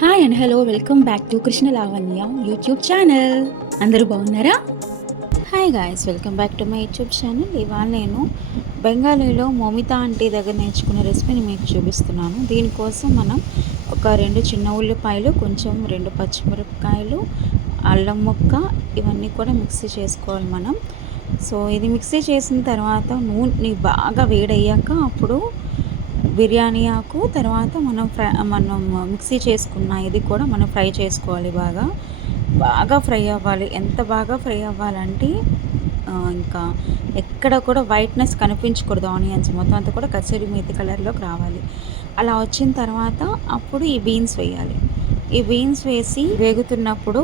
Hi and hello welcome back to Krishna Lavanya YouTube channel. అందరూ బాగున్నారా? Hi guys, welcome back to my YouTube channel. ఇవాళ నేను బెంగాలీలో మోమితా aunty దగ్గర నేర్చుకున్న రెసిపీని మీకు చూపిస్తున్నాను. దీనికోసం మనం ఒక 2 చిన్న ఉల్లిపాయలు, కొంచెం 2 పచ్చిమిరపకాయలు, అల్లం ముక్క, ఇవన్నీ కూడా మిక్సీ చేసుకోవాలి మనం. సో ఇది మిక్సీ చేసిన తర్వాత నూనె బాగా వేడయ్యాక అప్పుడు బిర్యానీ ఆకు, తర్వాత మనం మిక్సీ చేసుకున్న ఇది కూడా మనం ఫ్రై చేసుకోవాలి. బాగా బాగా ఫ్రై అవ్వాలి. ఎంత బాగా ఫ్రై అవ్వాలంటే ఇంకా ఎక్కడ కూడా వైట్నెస్ కనిపించకూడదు. ఆనియన్స్ మొత్తం అంతా కూడా కసూరి మేతి కలర్లోకి రావాలి. అలా వచ్చిన తర్వాత అప్పుడు ఈ బీన్స్ వేయాలి. ఈ బీన్స్ వేసి వేగుతున్నప్పుడు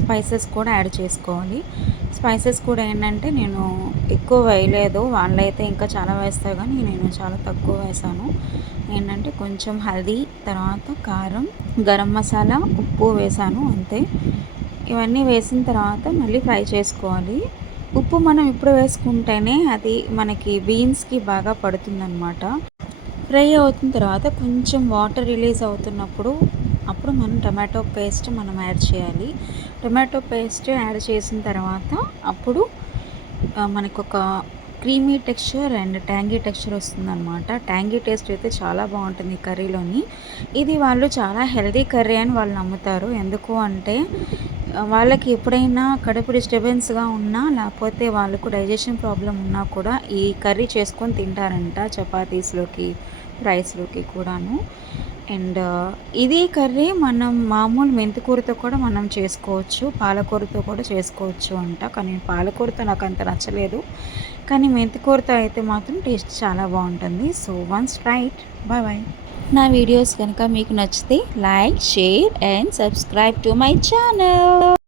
స్పైసెస్ కూడా యాడ్ చేసుకోవాలి. స్పైసెస్ కూడా ఏంటంటే నేను ఎక్కువ వేయలేదు, వాళ్ళైతే ఇంకా చాలా వేస్తారు కానీ నేను చాలా తక్కువ వేసాను. ఏంటంటే కొంచెం హల్దీ, తర్వాత కారం, గరం మసాలా, ఉప్పు వేసాను అంతే. ఇవన్నీ వేసిన తర్వాత మళ్ళీ ఫ్రై చేసుకోవాలి. ఉప్పు మనం ఇప్పుడు వేసుకుంటేనే అది మనకి బీన్స్కి బాగా పడుతుందన్నమాట. ఫ్రై అవుతున్న తర్వాత కొంచెం వాటర్ రిలీజ్ అవుతున్నప్పుడు అప్పుడు మనం టమాటో పేస్ట్ యాడ్ చేయాలి. టమాటో పేస్ట్ యాడ్ చేసిన తర్వాత అప్పుడు మనకు ఒక creamy texture and tangy texture వస్తుందన్నమాట. ట్యాంగీ టేస్ట్ అయితే చాలా బాగుంటుంది కర్రీలోని. ఇది వాళ్ళు చాలా హెల్దీ కర్రీ అని వాళ్ళు నమ్ముతారు. ఎందుకు అంటే వాళ్ళకి ఎప్పుడైనా కడుపు డిస్టర్బెన్స్గా ఉన్నా, లేకపోతే వాళ్ళకు డైజెషన్ ప్రాబ్లం ఉన్నా కూడా ఈ కర్రీ చేసుకొని తింటారంట, చపాతీస్లోకి, రైస్లోకి కూడాను. అండ్ ఇది కర్రీ మనం మామూలు మెంతికూరతో కూడా మనం చేసుకోవచ్చు, పాలకూరతో కూడా చేసుకోవచ్చు అంట. కానీ పాలకూరతో నాకు అంత నచ్చలేదు, కానీ మెంతికూరతో అయితే మాత్రం టేస్ట్ చాలా బాగుంటుంది. So once right. Bye bye. నా వీడియోస్ కనుక మీకు నచ్చితే like, share and subscribe to my channel.